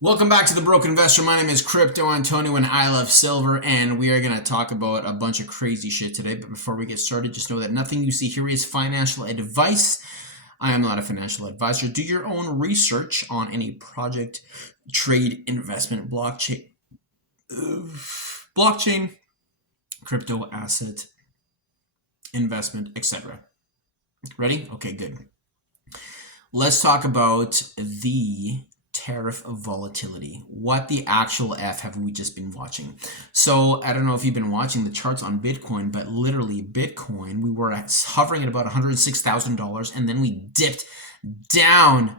Welcome back to The Broken Investor. My name is Crypto Antonio and I love silver, and we are going to talk about a bunch of crazy shit today. But before we get started, just know that nothing you see here is financial advice. I am not a financial advisor. Do your own research on any project, trade, investment, blockchain, crypto asset, investment, etc. Ready? Okay, good. Let's talk about the tariff of volatility. What the actual F have we just been watching? So I don't know if you've been watching the charts on Bitcoin, but literally Bitcoin, we were hovering at about $106,000 and then we dipped down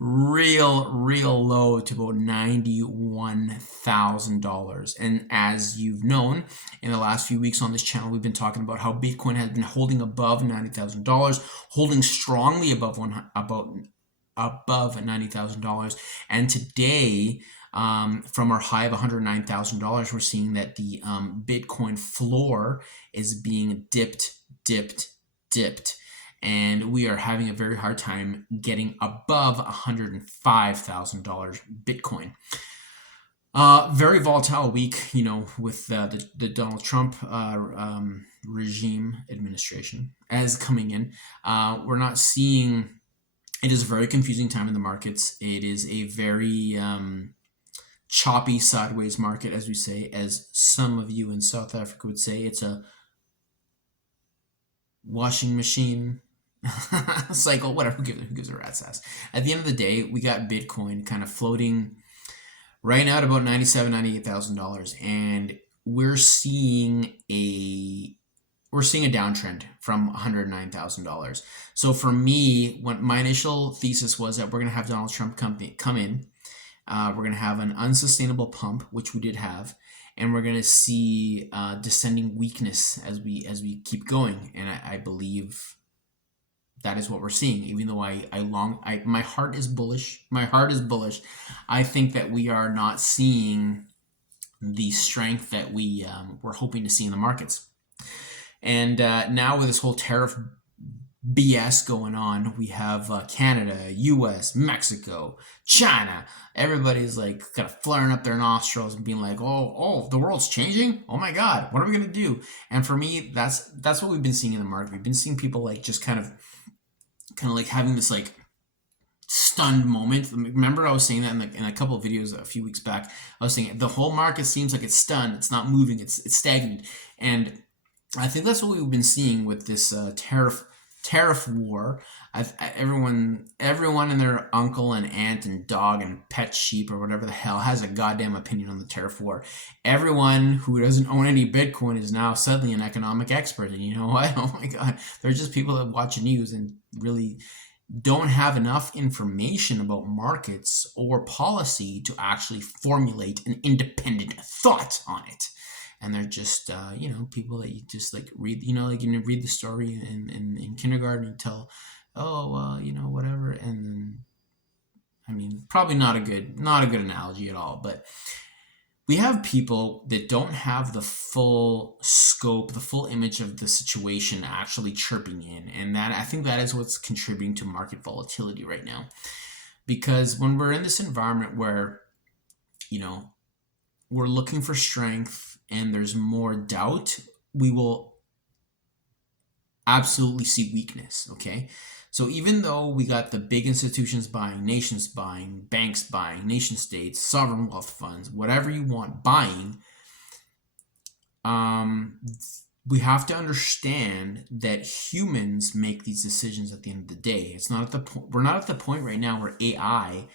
real low to about $91,000. And as you've known, in the last few weeks on this channel, we've been talking about how Bitcoin has been holding above $90,000, holding strongly above $90,000. And today, from our high of $109,000, we're seeing that the Bitcoin floor is being dipped. And we are having a very hard time getting above $105,000 Bitcoin. Very volatile week, with the Donald Trump regime administration as coming in. We're not seeing. It is a very confusing time in the markets. It is a very choppy sideways market, as we say, as some of you in South Africa would say. It's a washing machine cycle, whatever, who gives a rat's ass. At the end of the day, we got Bitcoin kind of floating right now at about $97,000, $98,000, and we're seeing a downtrend from $109,000. So for me, what my initial thesis was that we're going to have Donald Trump come in. We're going to have an unsustainable pump, which we did have, and we're going to see descending weakness as we keep going. And I believe that is what we're seeing. Even though my heart is bullish. My heart is bullish. I think that we are not seeing the strength that we were hoping to see in the markets. And now with this whole tariff BS going on, we have Canada, US, Mexico, China. Everybody's like kind of flaring up their nostrils and being like, oh, the world's changing. Oh my God, what are we gonna do? And for me, that's what we've been seeing in the market. We've been seeing people like just kind of like having this like stunned moment. Remember I was saying that in a couple of videos a few weeks back. I was saying the whole market seems like it's stunned. It's not moving. It's stagnant. And I think that's what we've been seeing with this tariff war. Everyone and their uncle and aunt and dog and pet sheep or whatever the hell has a goddamn opinion on the tariff war. Everyone who doesn't own any Bitcoin is now suddenly an economic expert. And you know what? Oh my God, they're just people that watch the news and really don't have enough information about markets or policy to actually formulate an independent thought on it. And they're just, people that you just like read, like you read the story in kindergarten and tell, whatever. And then, I mean, probably not a good analogy at all, but we have people that don't have the full scope, the full image of the situation actually chirping in. And that, I think that is what's contributing to market volatility right now. Because when we're in this environment where, we're looking for strength and there's more doubt, we will absolutely see weakness, okay? So even though we got the big institutions buying, nations buying, banks buying, nation states, sovereign wealth funds, whatever you want buying, we have to understand that humans make these decisions at the end of the day. It's not at the point, we're not at the point right now where AI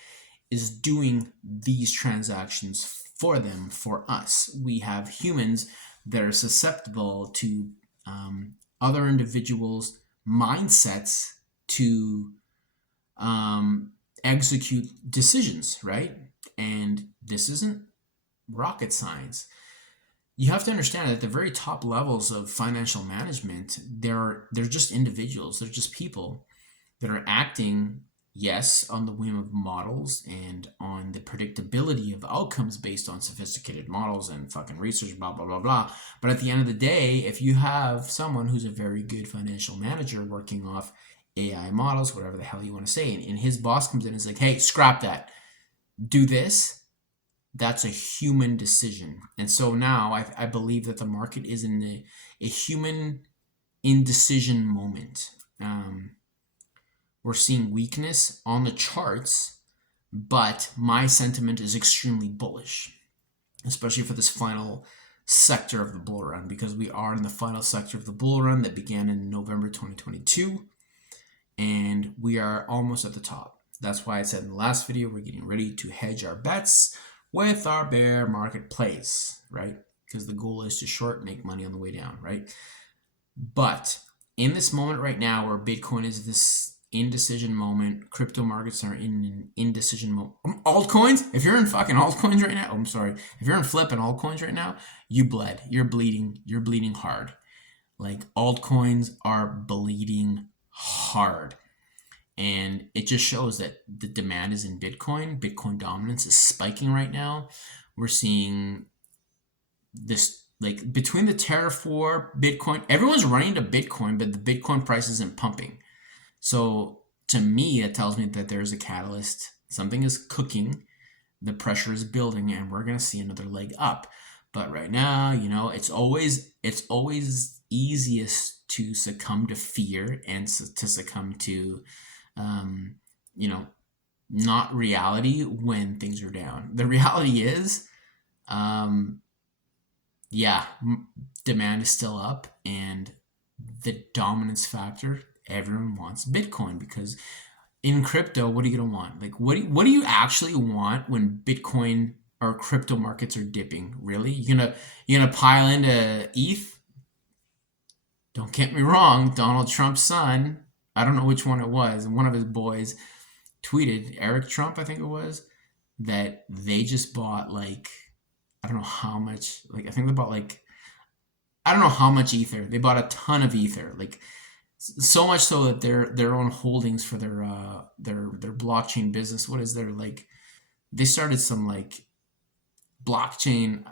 is doing these transactions for them, for us. We have humans that are susceptible to other individuals' mindsets to execute decisions, right? And this isn't rocket science. You have to understand that at the very top levels of financial management, they're just individuals. They're just people that are acting, yes, on the whim of models and on the predictability of outcomes based on sophisticated models and fucking research, blah, blah, blah, blah. But at the end of the day, if you have someone who's a very good financial manager working off AI models, whatever the hell you want to say, and his boss comes in and is like, hey, scrap that. do this, that's a human decision. And so now I believe that the market is in a human indecision moment. We're seeing weakness on the charts, but my sentiment is extremely bullish, especially for this final sector of the bull run, because we are in the final sector of the bull run that began in November 2022, and we are almost at the top. That's why I said in the last video, we're getting ready to hedge our bets with our bear market plays, right? Because the goal is to short, make money on the way down, right? But in this moment right now, where Bitcoin is this indecision moment, crypto markets are in an indecision moment. Altcoins, if you're in fucking altcoins right now, I'm sorry, if you're in flipping altcoins right now, you bled. You're bleeding hard. Like, altcoins are bleeding hard. And it just shows that the demand is in Bitcoin. Bitcoin dominance is spiking right now. We're seeing this, like, between the tariff war, Bitcoin, everyone's running to Bitcoin, but the Bitcoin price isn't pumping. So to me, it tells me that there's a catalyst. Something is cooking, the pressure is building, and we're gonna see another leg up. But right now, it's always easiest to succumb to fear and to succumb to, not reality when things are down. The reality is, demand is still up, and the dominance factor, everyone wants Bitcoin, because in crypto, what are you gonna want? Like, what do you actually want when Bitcoin or crypto markets are dipping? Really, you gonna pile into ETH? Don't get me wrong, Donald Trump's son, I don't know which one it was, one of his boys tweeted, Eric Trump, I think it was, that they just bought, like, I don't know how much, like, I think they bought, like, I don't know how much Ether. They bought a ton of Ether, like, so much so that their own holdings for their blockchain business. What is their, like? They started some, like, blockchain.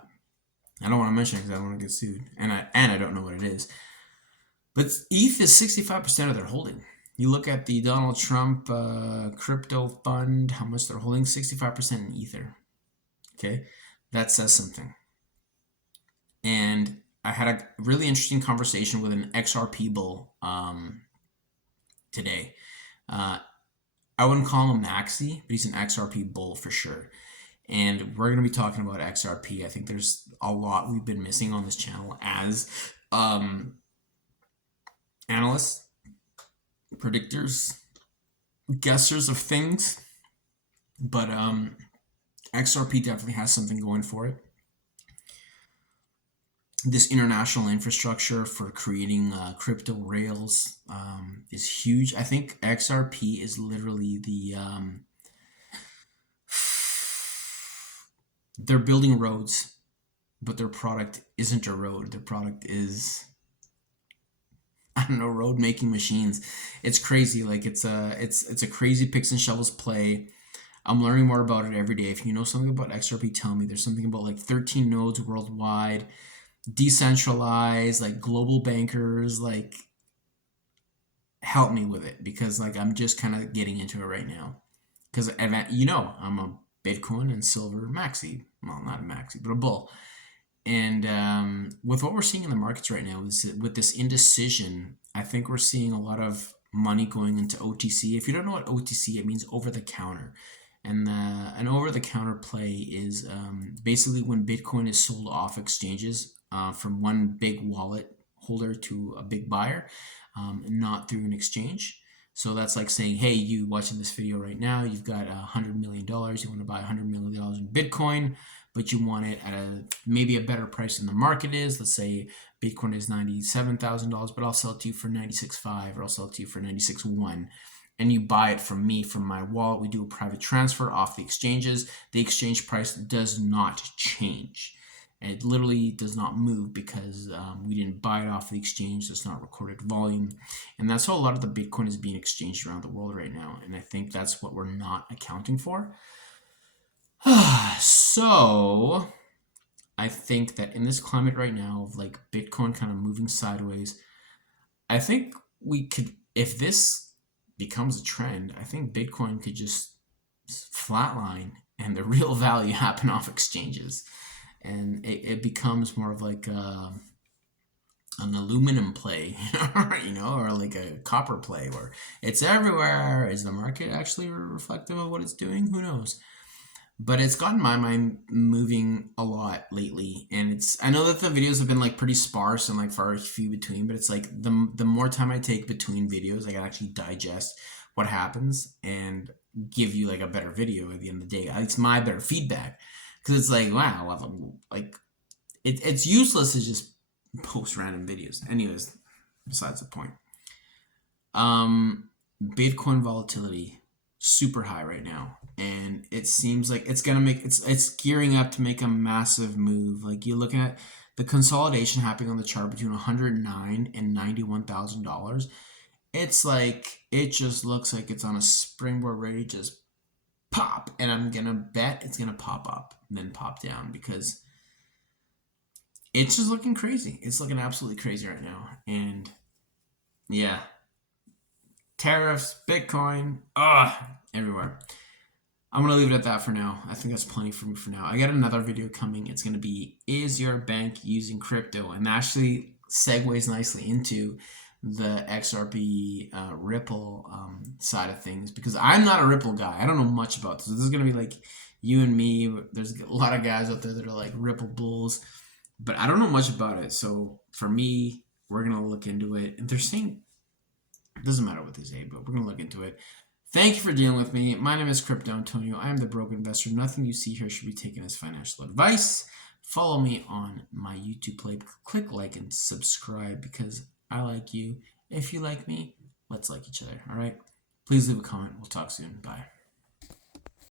I don't want to mention it because I don't want to get sued, and I don't know what it is. But ETH is 65% of their holding. You look at the Donald Trump crypto fund, how much they're holding, 65% in Ether. Okay, that says something. And I had a really interesting conversation with an XRP bull today. I wouldn't call him a maxi, but he's an XRP bull for sure. And we're going to be talking about XRP. I think there's a lot we've been missing on this channel as analysts, predictors, guessers of things. But XRP definitely has something going for it. This international infrastructure for creating crypto rails is huge. I think XRP is literally they're building roads, but their product isn't a road. Their product is, I don't know, road making machines. It's crazy. Like, it's a crazy picks and shovels play. I'm learning more about it every day. If you know something about XRP, tell me. There's something about, like, 13 nodes worldwide, decentralized, like, global bankers, like, help me with it, because, like, I'm just kind of getting into it right now, because I'm a Bitcoin and silver maxi. Well, not a maxi, but a bull. And with what we're seeing in the markets right now, with this indecision, I think we're seeing a lot of money going into OTC. If you don't know what OTC, it means over the counter. And an over the counter play is basically when Bitcoin is sold off exchanges from one big wallet holder to a big buyer, not through an exchange. So that's like saying, hey, you watching this video right now, you've got $100 million. You want to buy $100 million in Bitcoin, but you want it at maybe a better price than the market is. Let's say Bitcoin is $97,000, but I'll sell it to you for $96,500, or I'll sell it to you for $96,100. And you buy it from me, from my wallet. We do a private transfer off the exchanges. The exchange price does not change. It literally does not move because we didn't buy it off the exchange. It's not recorded volume. And that's how a lot of the Bitcoin is being exchanged around the world right now. And I think that's what we're not accounting for. So I think that in this climate right now of, like, Bitcoin kind of moving sideways, I think we could, if this becomes a trend, I think Bitcoin could just flatline and the real value happen off exchanges. And it becomes more of like an aluminum play, or like a copper play where it's everywhere. Is the market actually reflective of what it's doing? Who knows? But it's gotten my mind moving a lot lately, and I know that the videos have been like pretty sparse and like far few between, but it's like the more time I take between videos, I can actually digest what happens and give you like a better video at the end of the day. It's my better feedback, because it's like, wow, like it's useless to just post random videos. Anyways, besides the point. Bitcoin volatility super high right now, and it seems like it's gearing up to make a massive move. Like, you're looking at the consolidation happening on the chart between 109 and $91,000. It's like, it just looks like it's on a springboard ready to just pop, and I'm gonna bet it's gonna pop up and then pop down, because it's just looking crazy. It's looking absolutely crazy right now. And yeah, tariffs, Bitcoin, everywhere. I'm going to leave it at that for now. I think that's plenty for me for now. I got another video coming. It's going to be, is your bank using crypto? And actually segues nicely into the XRP Ripple side of things, because I'm not a Ripple guy. I don't know much about this. This is going to be like you and me. There's a lot of guys out there that are like Ripple bulls, but I don't know much about it. So for me, we're going to look into it. And they're saying, it doesn't matter what they say, but we're going to look into it. Thank you for dealing with me. My name is Crypto Antonio. I am the broke investor. Nothing you see here should be taken as financial advice. Follow me on my YouTube play. Click like and subscribe, because I like you. If you like me, let's like each other. All right? Please leave a comment. We'll talk soon. Bye.